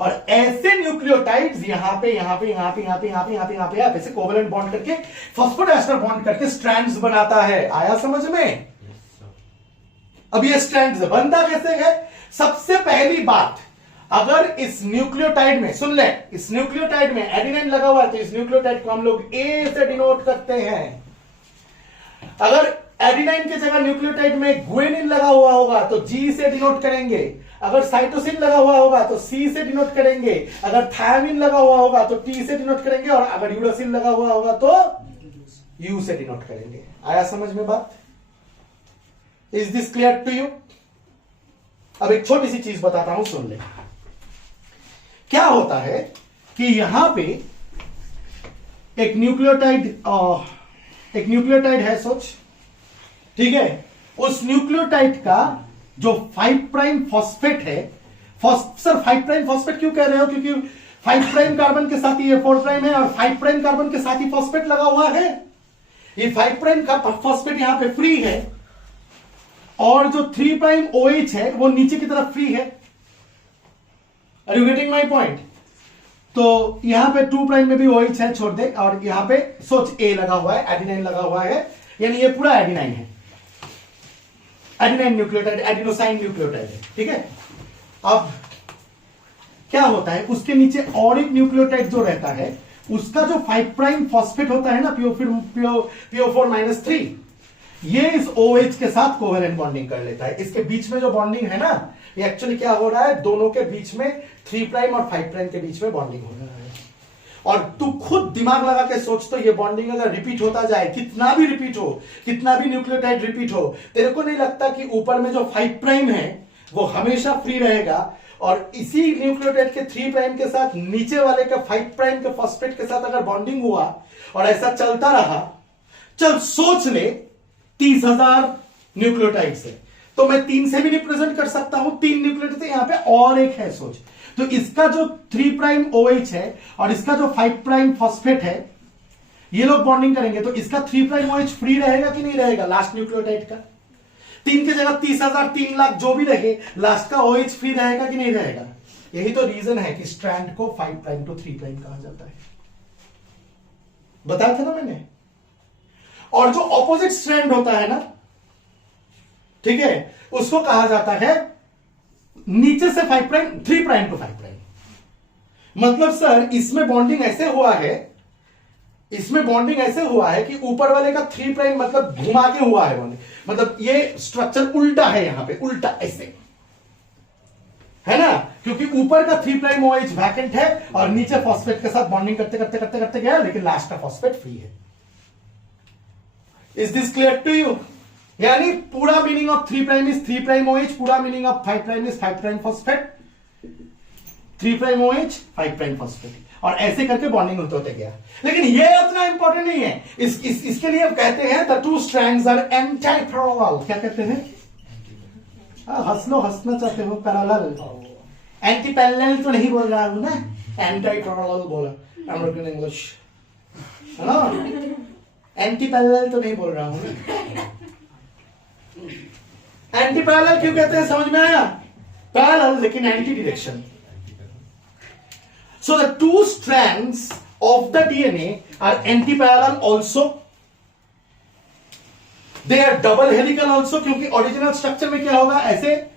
और ऐसे न्यूक्लियोटाइड्स यहां पे ऐसे कोवेलेंट बॉन्ड करके फॉस्फोडाइस्टर बॉन्ड करके स्ट्रैंड्स बनाता है। आया समझ में? अब ये स्ट्रैंड्स बनता कैसे है? सबसे पहली बात, अगर इस न्यूक्लियोटाइड में सुन ले, इस न्यूक्लियोटाइड में एडिनाइन लगा हुआ है तो इस न्यूक्लियोटाइड को हम लोग A से डिनोट करते हैं। अगर एडिनाइन की जगह न्यूक्लियोटाइड में गुएनिन लगा हुआ होगा तो G से डिनोट करेंगे। अगर साइटोसिन लगा हुआ होगा तो C से डिनोट करेंगे। अगर थायमिन लगा हुआ होगा तो T से डिनोट करेंगे। और अगर यूरासिल लगा हुआ होगा तो U से डिनोट करेंगे। आया समझ में बात? Is this clear to you? अब एक छोटी सी चीज बताता हूं, सुन ले। क्या होता है कि यहां पे एक न्यूक्लियोटाइड है, सोच, ठीक है। उस न्यूक्लियोटाइड का जो 5 प्राइम फॉस्फेट है, सर 5 प्राइम फॉस्फेट क्यों कह रहे हो? क्योंकि 5 प्राइम कार्बन के साथ ये 4 प्राइम है और 5 प्राइम कार्बन के साथ ही फॉस्फेट लगा हुआ है। ये 5 प्राइम का फॉस्फेट यहां पे फ्री है और जो 3 प्राइम OH है वो नीचे की तरफ फ्री है। Are you getting my point? तो यहां पे 2 प्राइम में भी OH है, छोड़ दे, और यहां पे सोच A लगा हुआ है, एडिनाइन लगा हुआ है, यानी ये पूरा एडिनाइन है, एडिनाइन न्यूक्लियोटाइड, एडिनोसाइन न्यूक्लियोटाइड है, ठीक है। अब क्या होता है, उसके नीचे और एक न्यूक्लियोटाइड जो रहता है, उसका जो 5 प्राइम फॉस्फेट होता है ना, PO4 -3, ये इस OH के साथ कोवेलेंट बॉन्डिंग कर लेता है। इसके बीच में जो बॉन्डिंग है ना, ये एक्चुअली क्या हो रहा है, दोनों के बीच में 3 प्राइम और 5 प्राइम के बीच में बॉन्डिंग हो रहा है। और तू खुद दिमाग लगा के सोच, तो ये बॉन्डिंग अगर रिपीट होता जाए, कितना भी रिपीट हो, कितना भी न्यूक्लियोटाइड रिपीट हो, तेरे को नहीं लगता कि ऊपर में जो 5 प्राइम है वो हमेशा फ्री रहेगा और इसी न्यूक्लियोटाइड के 3 प्राइम के साथ नीचे वाले के 5 प्राइम के फॉस्फेट के साथ अगर बॉन्डिंग हुआ और ऐसा चलता रहा, चल सोच ले 30,000 न्यूक्लियोटाइड से, तो मैं 3 से भी रिप्रेजेंट कर सकता हूं, 3 न्यूक्लियोटाइड से, यहां पे और एक है, सोच। तो इसका जो 3 प्राइम OH है और इसका जो 5 प्राइम फॉस्फेट है, ये लोग बॉन्डिंग करेंगे तो इसका 3 प्राइम OH फ्री रहेगा कि नहीं रहेगा लास्ट न्यूक्लियोटाइड का? 3 की जगह 30,000, 3 लाख जो भी रहे, लास्ट का OH फ्री रहेगा कि नहीं रहेगा? यही तो रीजन है कि स्ट्रैंड को 5 प्राइम टू 3 प्राइम कहा जाता है। बताया था ना मैंने। और जो ऑपोजिट स्ट्रैंड होता है ना, ठीक है, उसको कहा जाता है नीचे से 5 प्राइम 3 प्राइम टू 5 प्राइम। मतलब सर इसमें बॉन्डिंग ऐसे हुआ है, इसमें बॉन्डिंग ऐसे हुआ है कि ऊपर वाले का 3 प्राइम मतलब घुमा के हुआ है बॉन्डिंग, मतलब ये स्ट्रक्चर उल्टा है, यहां पे उल्टा ऐसे है ना, क्योंकि ऊपर का 3 प्राइम OH वैकेंट है और नीचे फॉस्फेट के साथ बॉन्डिंग करते करते करते करते गया, लेकिन लास्ट का फॉस्फेट फ्री है। Is this clear to you? यानी पूरा meaning of 3 prime is 3 prime OH, पूरा meaning of 5 prime is 5 prime phosphate, 3 prime OH 5 prime phosphate, और ऐसे करके बॉन्डिंग होते गया। लेकिन ये उतना इंपॉर्टेंट नहीं है। इसके लिए हम कहते हैं the 2 strands are antiparallel. क्या कहते हैं? हंस लो, हंसना चाहते हो, पैरेलल। एंटी पैरेलल तो नहीं बोल रहा हूं ना, एंटी पैरेलल बोला, अमेरिकन इंग्लिश है ना, एंटी पैरेलल तो नहीं बोल रहा हूं। एंटी पैरेलल क्यों कहते हैं, समझ में आया? पैरेलल लेकिन anti direction. So the 2 strands of the DNA are anti-parallel also. They are double helical also, क्योंकि ओरिजिनल स्ट्रक्चर में क्या होगा, ऐसे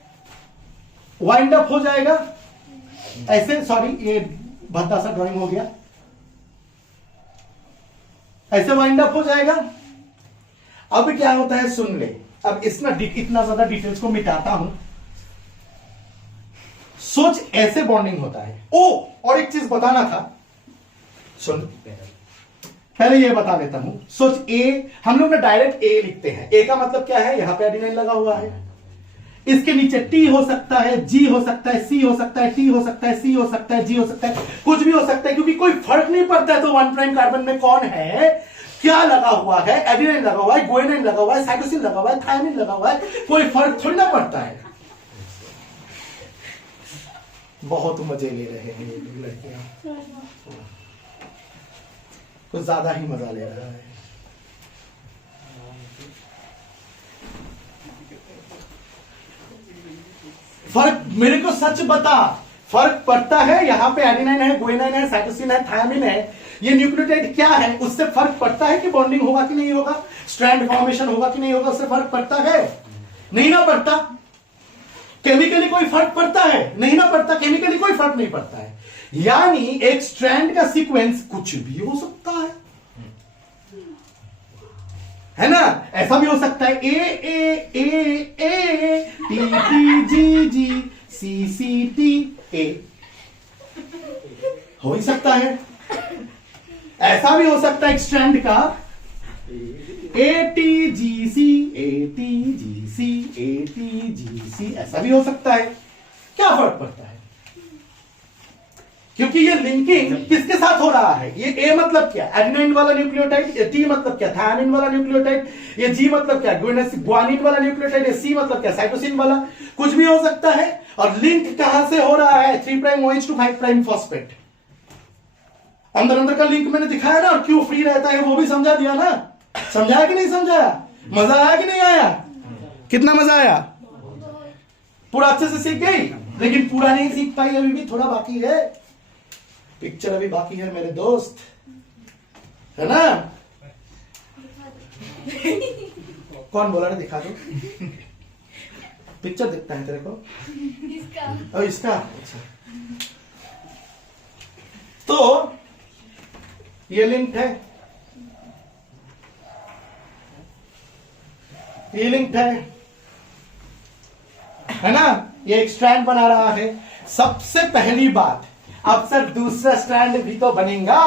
वाइंड अप हो जाएगा, ऐसे, सॉरी ये भद्दा सा ड्राइंग हो गया, ऐसे वाइंड अप हो जाएगा। अब क्या होता है, सुन ले, अब इसमें इतना ज्यादा डिटेल्स को मिटाता हूं। सोच ऐसे बॉन्डिंग होता है। और एक चीज बताना था, सुन, पहले ये बता देता हूं। सोच A, हम लोग ना डायरेक्ट A लिखते हैं। A का मतलब क्या है, यहां पे एडिनाइन लगा हुआ है, इसके नीचे टी हो सकता है, जी हो सकता है, सी हो सकता है, टी हो सकता है, सी हो सकता है, जी हो सकता है, कुछ भी हो सकता है, क्योंकि कोई फर्क नहीं पड़ता है तो 1 प्राइम कार्बन में कौन है, क्या लगा हुआ है, एडेनिन लगा हुआ है, गुआनिन लगा हुआ है, साइटोसिन लगा हुआ है, थायमिन लगा हुआ है, कोई फर्क थोड़ी ना पड़ता है। बहुत मजे ले रहे हैं ये लड़कियां, कुछ ज्यादा ही मजा ले रहा है। फर्क मेरे को सच बता, फर्क पड़ता है? यहां पे एडेनिन है, गुआनिन है, साइटोसिन है, थायमिन है, ये न्यूक्लियोटाइड क्या है, उससे फर्क पड़ता है कि बॉन्डिंग होगा कि नहीं होगा, स्ट्रैंड फॉर्मेशन होगा कि नहीं होगा, उससे फर्क पड़ता है? नहीं ना पड़ता। केमिकली कोई फर्क पड़ता है? नहीं ना पड़ता, केमिकली कोई फर्क नहीं पड़ता है। यानी एक स्ट्रैंड का सीक्वेंस कुछ भी हो सकता है ना? ऐसा भी हो सकता है A T T G G C C T A, हो ही सकता है। ऐसा भी हो सकता है एक स्ट्रैंड का A T G C A T G C A T G C, ऐसा भी हो सकता है। क्या फर्क पड़ता है? क्योंकि ये लिंकिंग किसके साथ हो रहा है? ये ए मतलब क्या, एडेनिन वाला न्यूक्लियोटाइड, ये टी मतलब क्या, थायमिन वाला न्यूक्लियोटाइड, ये जी मतलब क्या, गुआनिन वाला न्यूक्लियोटाइड, ये सी मतलब क्या, साइटोसिन वाला, कुछ भी हो सकता है। और लिंक कहां से हो रहा है? 3 prime OH to 5 prime phosphate. अंदर अंदर का लिंक मैंने दिखाया ना, और क्यों फ्री रहता है वो भी समझा दिया ना। समझाया कि नहीं समझाया? मजा आया कि नहीं आया? कितना मजा आया? पूरा अच्छे से सीख गई, लेकिन पूरा नहीं सीख पाई, अभी भी थोड़ा बाकी है, पिक्चर अभी बाकी है मेरे दोस्त, है ना? कौन बोला ना दिखा दो, पिक्चर दिखता है तेरे को? इसका। इसका अच्छा। तो ये लिंक है, ये लिंक है ना? ये एक स्ट्रैंड बना रहा है। सबसे पहली बात, अब सर दूसरा स्ट्रैंड भी तो बनेगा,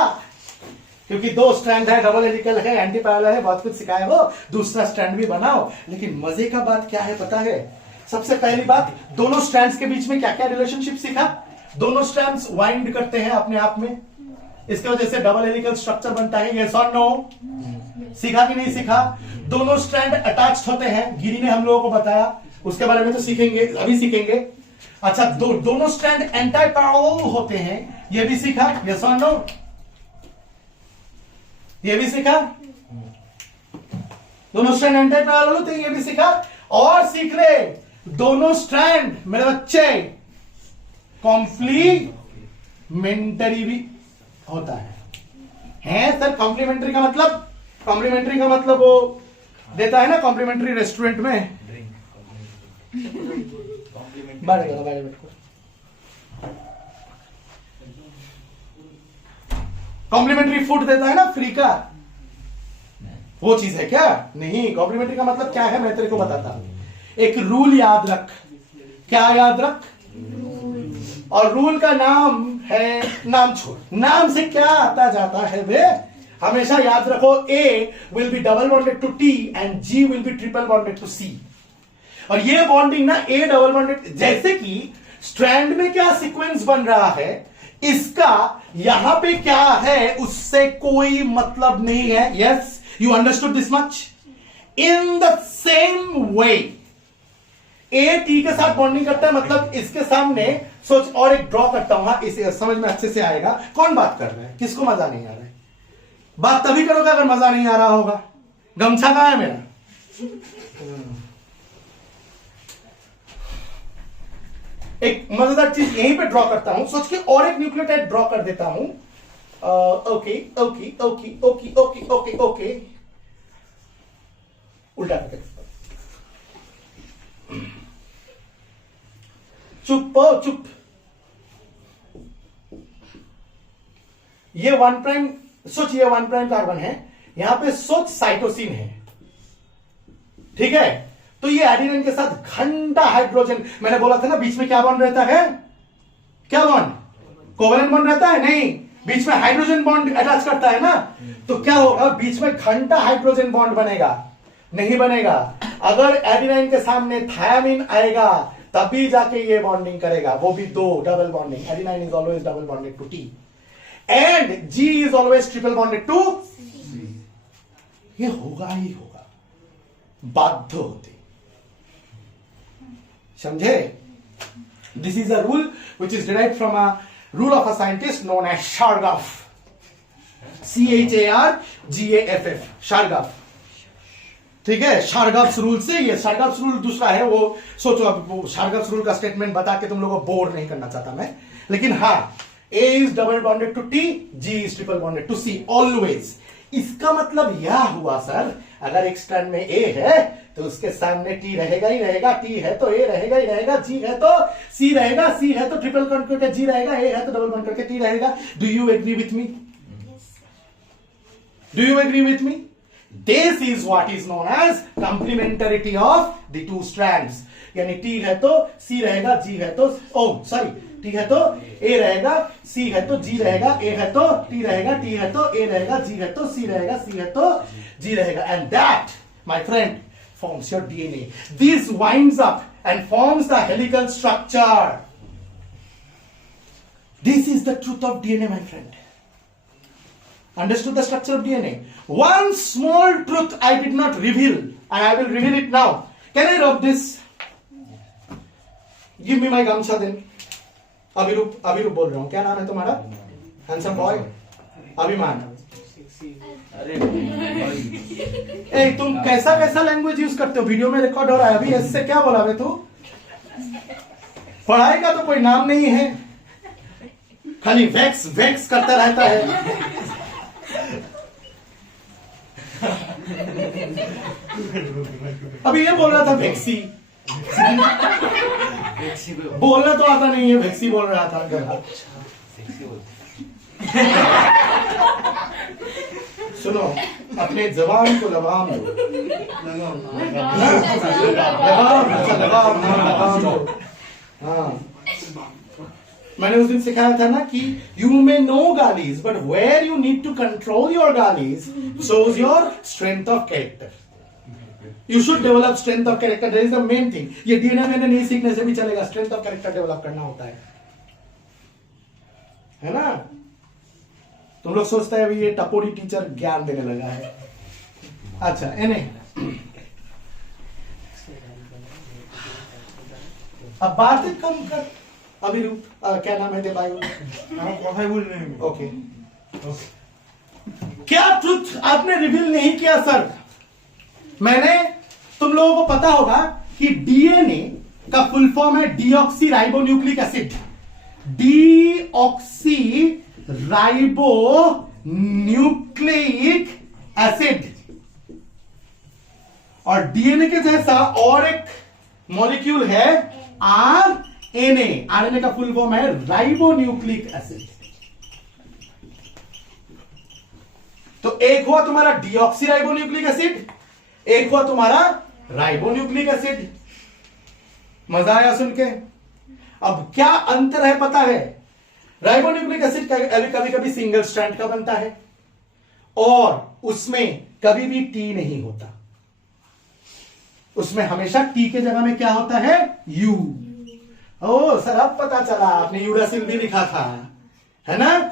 क्योंकि 2 स्ट्रैंड है, डबल हेलिकल है, एंटी पैरेलल है, बहुत कुछ सिखाया वो, दूसरा स्ट्रैंड भी बनाओ। लेकिन मजे का बात क्या है पता है? सबसे पहली बात, दोनों स्ट्रैंड्स के बीच में क्या क्या रिलेशनशिप सीखा? दोनों स्ट्रैंड्स वाइंड करते हैं अपने आप में, इसके वजह से डबल हेलिकल स्ट्रक्चर बनता है। यस और नो? सीखा कि नहीं सीखा? दोनों स्ट्रैंड अटैच्ड होते हैं, गिरी ने हम लोगों को बताया, उसके बारे में तो सीखेंगे, अभी सीखेंगे। अच्छा, दोनों स्ट्रैंड एंटी पैरेलल होते हैं, ये भी सीखा। यस और नो? ये भी सीखा। दोनों स्ट्रैंड एंटी पैरेलल होते हैं, ये भी सीखा। और सीख ले, दोनों स्ट्रैंड मेरे बच्चे कॉम्प्लीमेंटरी भी होता है सर? कॉम्प्लीमेंट्री का मतलब, कॉम्प्लीमेंट्री का मतलब वो देता है ना कॉम्प्लीमेंट्री रेस्टोरेंट में, कॉम्प्लीमेंट्री फूड देता है ना फ्री का, वो चीज है क्या? नहीं। कॉम्प्लीमेंट्री का मतलब क्या है मैं तेरे को बताता हूं। एक रूल याद रख। क्या याद रख? और रूल का नाम है, नाम छोड़, नाम से क्या आता जाता है बे? हमेशा याद रखो, A will be double bonded to T and G will be triple bonded to C। और ये बॉन्डिंग ना A डबल बॉन्डेड, जैसे कि स्ट्रैंड में क्या सीक्वेंस बन रहा है, इसका यहां पे क्या है उससे कोई मतलब नहीं है। Yes, you understood this much? In the same way A T के साथ बॉन्डिंग करता है, मतलब इसके सामने सोच, और एक ड्रॉ करता हूं, हाँ इसे समझ में अच्छे से आएगा। कौन बात कर रहा है? किसको मजा नहीं आ रहा है? बात तभी करोगे अगर मजा नहीं आ रहा होगा। गमछा कहां है मेरा? एक मजेदार चीज यहीं पे ड्रॉ करता हूं, सोच के और एक न्यूक्लियोटाइड ड्रॉ कर देता हूं। Okay okay okay okay okay okay okay, उल्टा करके चुप चुप। ये 1 प्राइम सोच, ये 1 प्राइम कार्बन है, यहां पे सोच साइटोसिन है, ठीक है? तो ये एडेनिन के साथ घंटा हाइड्रोजन, मैंने बोला था ना बीच में क्या बॉन्ड रहता है? क्या बॉन्ड? कोवेलेंट बॉन्ड रहता है? नहीं, बीच में हाइड्रोजन बॉन्ड अटैच करता है ना। तो क्या होगा? बीच में घंटा हाइड्रोजन बॉन्ड बनेगा। नहीं बनेगा। अगर एडिनाइन के सामने थायामीन आएगा तभी जाके ये बॉन्डिंग करेगा, वो भी दो double bonding. Adenine is always double bonded to T and G is always triple bonded to. ये होगा ही होगा, बाध्य होते, समझे? This is a rule which is derived from a rule of a scientist known as Chargaff, CHARGAFF, Chargaff. ठीक है, शार्गाफ्स rule से। ये शार्गाफ्स रूल दूसरा है, वो सोचो। अब शार्गाफ्स रूल का स्टेटमेंट बता के तुम लोगों को बोर नहीं करना चाहता मैं, लेकिन हाँ, A is double bonded to T, G is triple bonded to C always. इसका मतलब यह हुआ सर, अगर एक स्ट्रैंड में A है तो उसके सामने T रहेगा ही रहेगा, T है तो A रहेगा ही रहेगा, G है तो C रहेगा, C है तो ट्रिपल बॉन्ड करके G रहेगा, A है तो डबल बॉन्ड करके T रहेगा। Do you agree with me? Do you agree with me? This is what is known as complementarity of the two strands. यानी T है तो C रहेगा, G है तो T है तो A रहेगा, C है तो G रहेगा, A है तो T रहेगा, T है तो A रहेगा, G है तो C रहेगा, C है तो G रहेगा, and that, my friend, forms your DNA. This winds up and forms the helical structure. This is the truth of DNA, my friend. Understood the structure of DNA? One small truth I did not reveal, and I will reveal it now. Can I rub this? Give me my gamcha then. Abhiroop बोल रहा हूं। क्या नाम है तुम्हारा? Handsome boy अभिमान। ए, तुम कैसा कैसा लैंग्वेज यूज करते हो? वीडियो में रिकॉर्ड हो रहा है अभी, इससे क्या बोला बे तू? पढ़ाई का तो कोई नाम नहीं है, खाली वैक्स करता रहता है। अभी ये बोल रहा था वैक्सी, बोलना तो आता नहीं है, वैक्सी बोल रहा था। सुनो, अपने जबान को लगाम दो, लगाम दो। हाँ, मैंने उस दिन सिखाया था ना कि यू मे नो गालीज, but where you need to control your गालीज shows your strength of character. You should develop strength of character, that is the main thing. ये डीएनए में नहीं सीखने से भी चलेगा, स्ट्रेंथ ऑफ कैरेक्टर डेवलप करना होता है ना? तुम लोग सोचते हैं अभी ये टपोरी टीचर ज्ञान देने लगा है। अच्छा, इन्हें अब बात कम कर। अभिरूप, क्या नाम है तेरा? ओके, क्या ट्रुथ आपने रिवील नहीं किया सर? मैंने, तुम लोगों को पता होगा कि डीएनए का फुल फॉर्म है deoxy ribo nucleic acid. Deoxy ribo nucleic acid. और डीएनए के जैसा और एक मॉलिक्यूल है आरएनए। आरएनए का फुल फॉर्म है राइबो न्यूक्लिक एसिड। तो एक हुआ तुम्हारा डीऑक्सी राइबो न्यूक्लिक एसिड, एक हुआ तुम्हारा राइबो न्यूक्लिक एसिड। मजा आया सुन के? अब क्या अंतर है पता है? राइबो न्यूक्लिक एसिड कभी कभी सिंगल स्ट्रैंड का बनता है और उसमें कभी भी टी नहीं होता, उसमें हमेशा टी के जगह में क्या होता है? यू। ओ सर, अब पता चला, आपने यूरासिल भी लिखा था, है ना?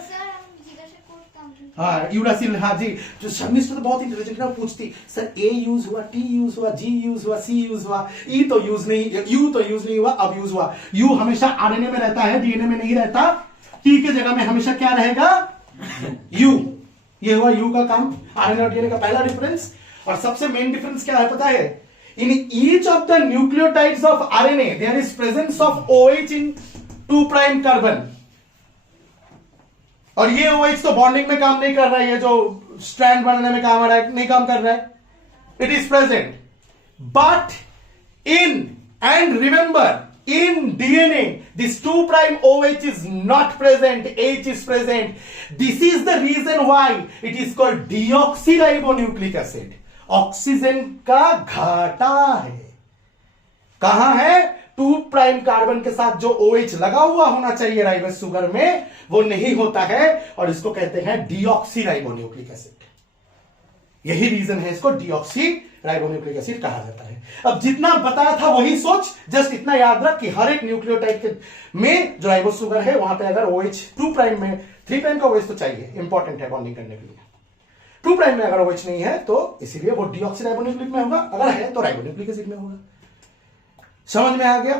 हाँ, यूरासिल। हाँ जी, जो शर्मिष्ठ तो बहुत इंटेलिजेंट है, पूछती सर ए यूज हुआ, टी यूज हुआ, जी यूज हुआ, सी यूज हुआ, ई तो यूज नहीं, यू तो यूज नहीं हुआ, अब यूज हुआ। यू हमेशा आरएनए में रहता है, डीएनए में नहीं रहता। टी के जगह में हमेशा क्या रहेगा? यू। ये हुआ यू का काम, आरएनए और डीएनए का पहला डिफरेंस। और सबसे मेन डिफरेंस क्या है पता है? In each of the nucleotides of RNA, there is presence of OH in 2' carbon. और ये OH तो बॉन्डिंग में काम नहीं कर रहा है, ये जो स्ट्रैंड बनाने में काम आ रहा है नहीं काम कर रहा है। It is present, but and remember, in DNA, this 2' OH is not present, H is present. This is the reason why it is called deoxyribonucleic acid. Oxygen का घाटा है। कहां है? 2' कार्बन के साथ जो OH लगा हुआ होना चाहिए राइबोस शुगर में, वो नहीं होता है और इसको कहते हैं डीऑक्सी राइबोन्यूक्लिक एसिड। यही रीजन है इसको डीऑक्सी राइबोन्यूक्लिक एसिड कहा जाता है। अब जितना बताया था वही सोच, जस्ट इतना याद रख कि हर एक न्यूक्लियोटाइड के में जो राइबोस शुगर है वहां पे अगर OH 2 प्राइम में 3 प्राइम का OH तो चाहिए, इंपॉर्टेंट है बॉन्डिंग करने के लिए। 2 प्राइम में अगर OH नहीं है तो इसीलिए वो डीऑक्सी राइबोन्यूक्लिक में होगा, अगर है तो राइबोन्यूक्लिक एसिड में होगा। समझ में आ गया?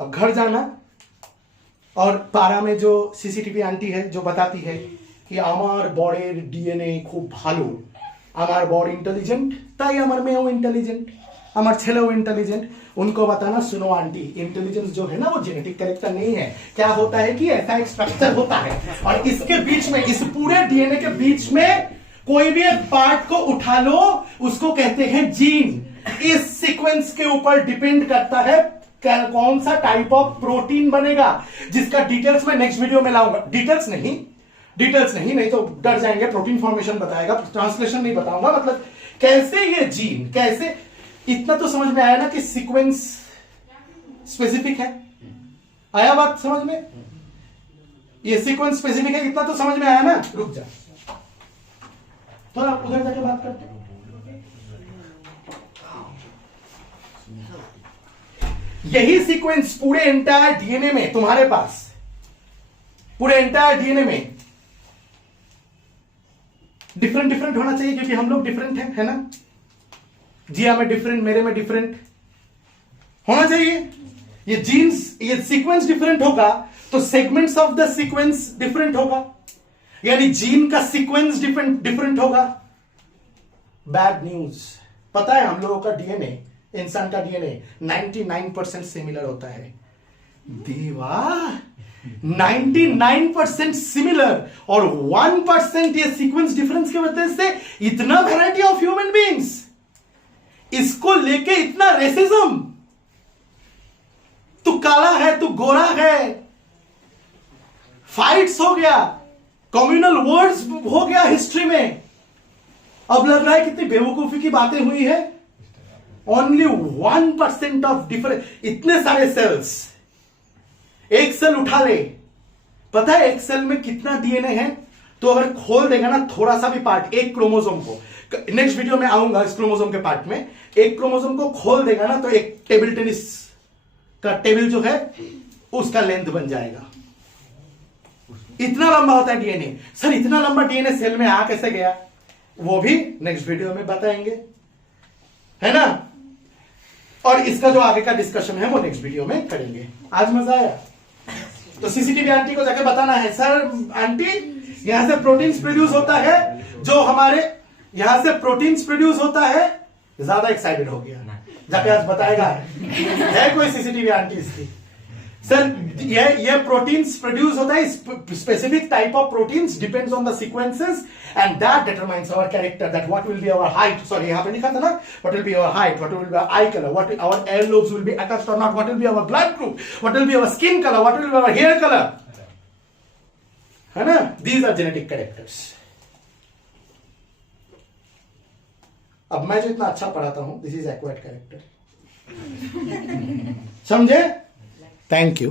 अब घर जाना और पारा में जो सीसीटीवी आंटी है जो बताती है कि আমার বরের ডিএনএ খুব ভালো, আমার বর इंटेलिजेंट তাই আমার মেয়েও इंटेलिजेंट, আমার ছেলেও इंटेलिजेंट, उनको बताना सुनो आंटी इंटेलिजेंस जो है ना वो जेनेटिक कैरेक्टर नहीं है, क्या होता है कि ऐसा एक स्ट्रक्चर होता है और इसके बीच में, इस पूरे डीएनए के बीच में कोई भी एक पार्ट को उठा लो उसको कहते हैं जीन। इस सीक्वेंस के ऊपर डिपेंड करता है कौन सा टाइप ऑफ प्रोटीन बनेगा, जिसका डिटेल्स मैं नेक्स्ट वीडियो में लाऊंगा। डिटेल्स नहीं तो डर जाएंगे, प्रोटीन फॉर्मेशन बताएगा, ट्रांसलेशन नहीं बताऊंगा, मतलब कैसे ये जीन, कैसे, इतना तो समझ में आया ना कि सीक्वेंस स्पेसिफिक है, आया बात समझ में? ये सीक्वेंस स्पेसिफिक है, इतना तो समझ में आया ना? रुक जा थोड़ा उधर जाके बात करते हैं। यही सीक्वेंस पूरे एंटायर डीएनए में तुम्हारे पास, पूरे एंटायर डीएनए में डिफरेंट होना चाहिए क्योंकि हम लोग डिफरेंट है ना? जिया में डिफरेंट, मेरे में डिफरेंट होना चाहिए। ये जीन्स, ये सीक्वेंस डिफरेंट होगा तो segments of the sequence different होगा, यानी जीन का सीक्वेंस डिफरेंट होगा। बैड न्यूज, पता है हम लोगों का डीएनए, इंसान का डीएनए 99% सिमिलर होता है। देवा 99% सिमिलर और 1% ये सीक्वेंस डिफरेंस की वजह से इतना वैरायटी ऑफ ह्यूमन बीइंग्स, इसको लेके इतना रेसिज्म, तू काला है तू गोरा है, फाइट्स हो गया, कम्युनल वर्ड्स हो गया हिस्ट्री में। अब लग रहा है कितनी बेवकूफी की बातें हुई है। ओनली 1% ऑफ डिफरेंस, इतने सारे सेल्स, एक सेल उठा ले, पता है एक सेल में कितना डीएनए है? तो अगर खोल देगा ना थोड़ा सा भी पार्ट, एक क्रोमोसोम को, नेक्स्ट वीडियो में आऊंगा इस क्रोमोसोम के पार्ट में, एक क्रोमोसोम को खोल देगा ना तो एक टेबल टेनिस का टेबल जो है उसका लेंथ बन जाएगा। इतना लंबा होता है डीएनए। सर इतना लंबा डीएनए सेल में आ कैसे गया? वो भी नेक्स्ट वीडियो में बताएंगे, है ना? और इसका जो आगे का डिस्कशन है वो नेक्स्ट वीडियो में करेंगे। आज मजा आया तो सीसीटीवी आंटी को जाके बताना है, सर आंटी यहां से प्रोटीन्स प्रोड्यूस होता है, जो हमारे यहां से प्रोटीन्स प्रोड्यूस होता है। ज्यादा एक्साइटेड हो गया, जाके आज बताएगा। है कोई सीसीटीवी आंटी इसकी? सर ये प्रोटीन्स प्रोड्यूस होता है, specific type of proteins depends on the sequences and that determines our character, that what will be our height, sorry यहां पे लिखा था ना, what will be our height, what will be our eye colour, what our ear lobes will be attached और not, what will be our blood group, what will be our skin colour, what will be our hair colour, है ना? These are genetic characters. अब मैं जो इतना अच्छा पढ़ाता हूं, दिस इज एक्वायर्ड कैरेक्टर, समझे? Thank you.